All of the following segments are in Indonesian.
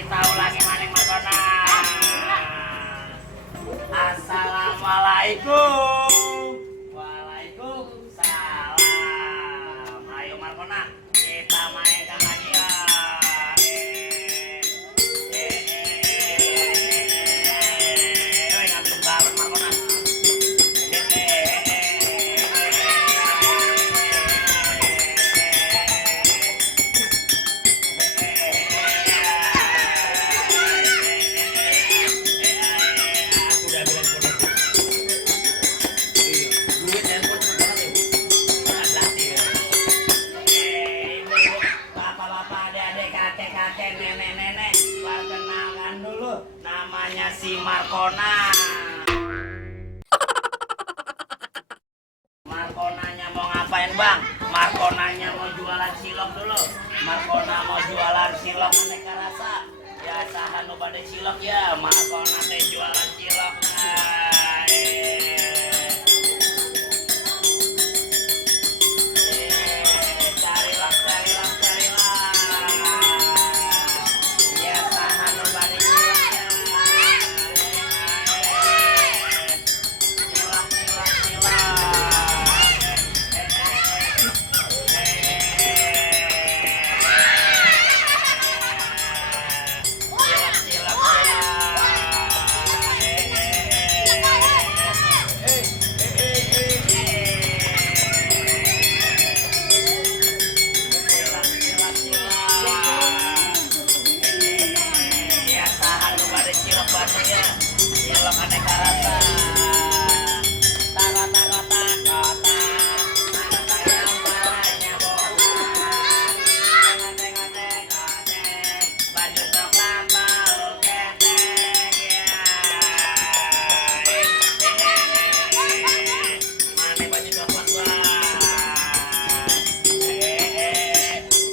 kita ulangi maning Markona. Assalamualaikum. Waalaikumsalam. Ayo Markona, kita mainkan lagi ya. Ngambil bareng Markona. Nenek-nenek, perkenalkan dulu, namanya si Markona. Markonanya mau ngapain bang? Markonanya mau jualan cilok dulu. Markona mau jualan cilok aneka rasa. Ya sahan lu pada cilok ya. Markona teh jualan cilok. Carilah. Ya sahan lu pada ciloknya. Cilok aneka rasa. Baju coklat baru ketek ya. Mana baju coklat bang?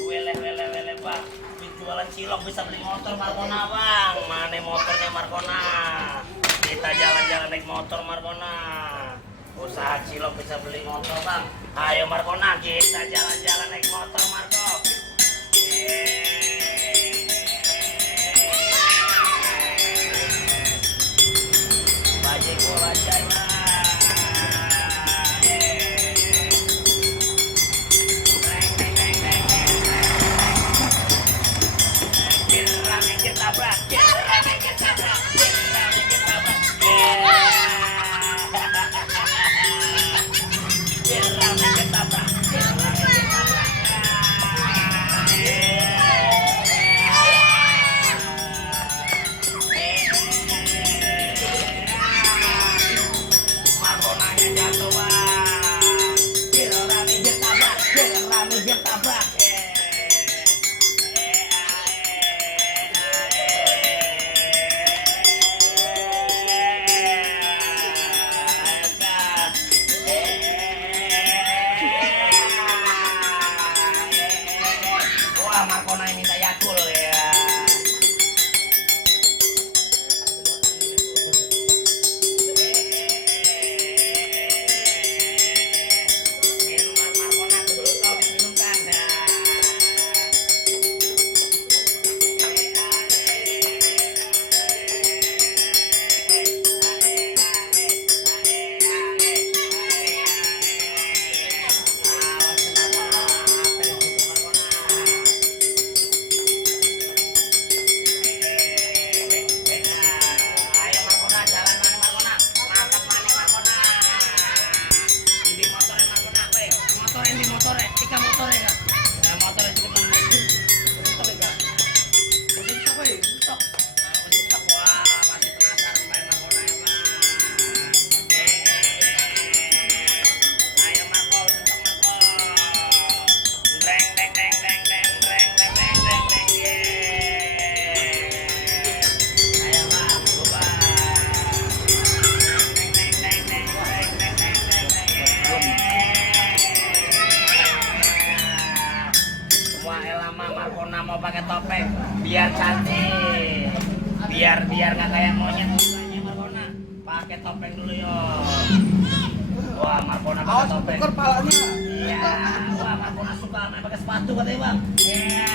Wele bang. Jualan cilok bisa beli motor Markona bang. Mana motornya Markona? Kita jalan-jalan naik motor Markona. Usaha cilok bisa beli motor bang. Ayo Markona, kita jalan-jalan naik motor Marco. Bajai gua bajai bang. Markona minta Yakul ya. Minuman Markona dulu kau diminumkan dah. Markona mau pakai topeng biar cantik, biar nggak kayak monyet mukanya Markona. Pakai topeng dulu yo. Wah Markona pakai topeng. Kepalanya. Iya. Wah Markona suka main pakai sepatu katanya bang. Iya.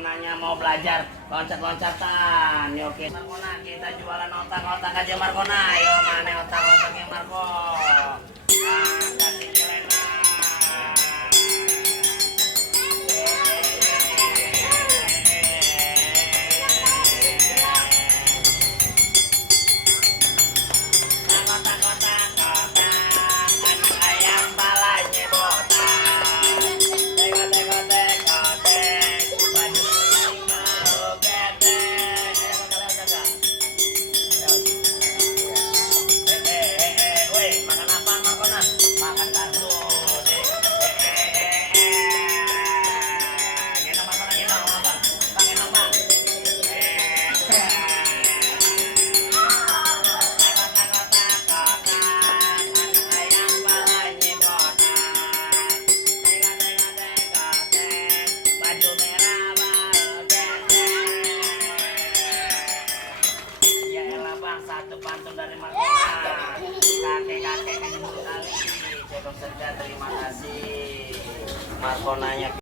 Markonanya mau belajar loncat-loncatan. Yuk Markona, kita jualan otak-otak aja Markona. Yo mana otak-otaknya Marco? Kasih Rena. Satu pantun dari Markona, kakek-kakek kali cekok saja, terima kasih Markonanya.